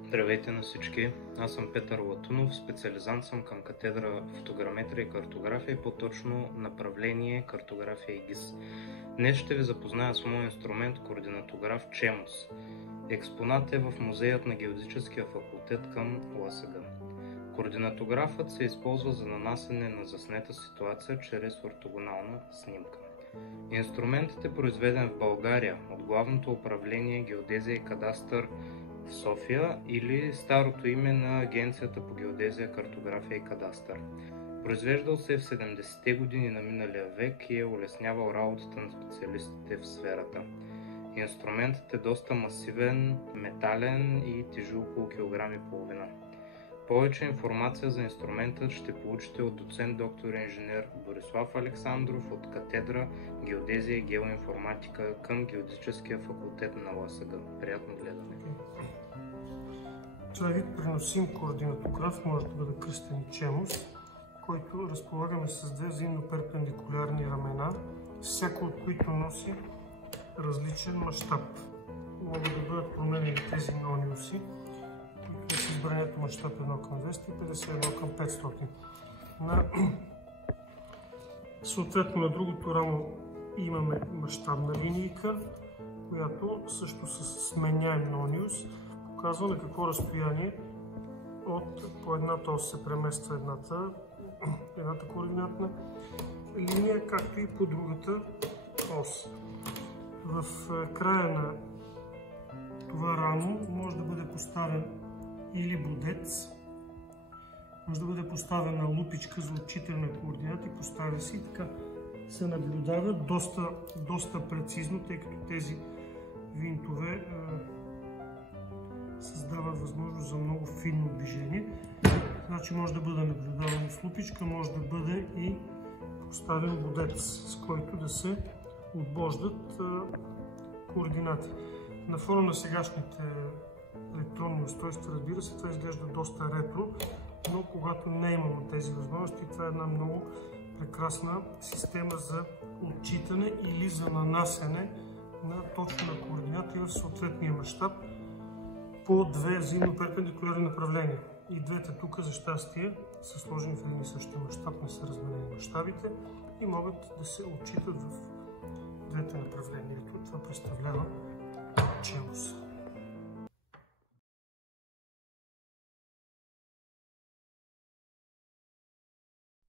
Здравейте на всички! Аз съм Петър Латунов, специализант съм към катедра фотограметрия и картография, по-точно направление картография и ГИС. Днес ще ви запозная с моят инструмент координатограф CHEMOS. Експонат е в музеят на геодезическия факултет към ЛАСАГ. Координатографът се използва за нанасяне на заснета ситуация чрез ортогонална снимка. Инструментът е произведен в България от Главното управление геодезия и кадастър в София или старото име на Агенцията по геодезия, картография и кадастър. Произвеждал се в 70-те години на миналия век и е улеснявал работата на специалистите в сферата. Инструментът е доста масивен, метален и тежи около килограм и половина. Повече информация за инструментът ще получите от доцент доктор инженер Борислав Александров от катедра геодезия и геоинформатика към геодезическия факултет на ЛАСАГ. Приятно гледане! Това вид преносим координатограф може да бъде кръстен CHEMOS, който разполагаме с две взаимно перпендикулярни ramена, всяко от които носи различен мащаб. Могат да бъдат променени тези нониуси, които са избранието мащаб 1:250, 1:500. Съответно на другото рамо имаме мащабна линийка, която също с сменяем нониус показва на какво разстояние по едната ос се премества едната координатна линия, както и по другата ос. В края на това рамо може да бъде поставен или бодец, може да бъде поставена лупичка за отчитане на координати, поставя се и така се наблюдава доста прецизно, тъй като тези винтове създават възможност за много финно движение. Значи може да бъде наблюдавано с лупичка, може да бъде и поставен бодец, с който да се отбождат координати. На фона на сегашните електронни устройства, разбира се, това изглежда доста ретро, но когато не имаме тези възможности, това е една много прекрасна система за отчитане или за нанасяне на точно на координати в съответния мащаб по две взаимно перпендикулярни направления. И двете тук, за щастие, са сложени в един и същия мащаб, не са разменени мащабите и могат да се отчитат в двете направления. Това представлява CHEMOS.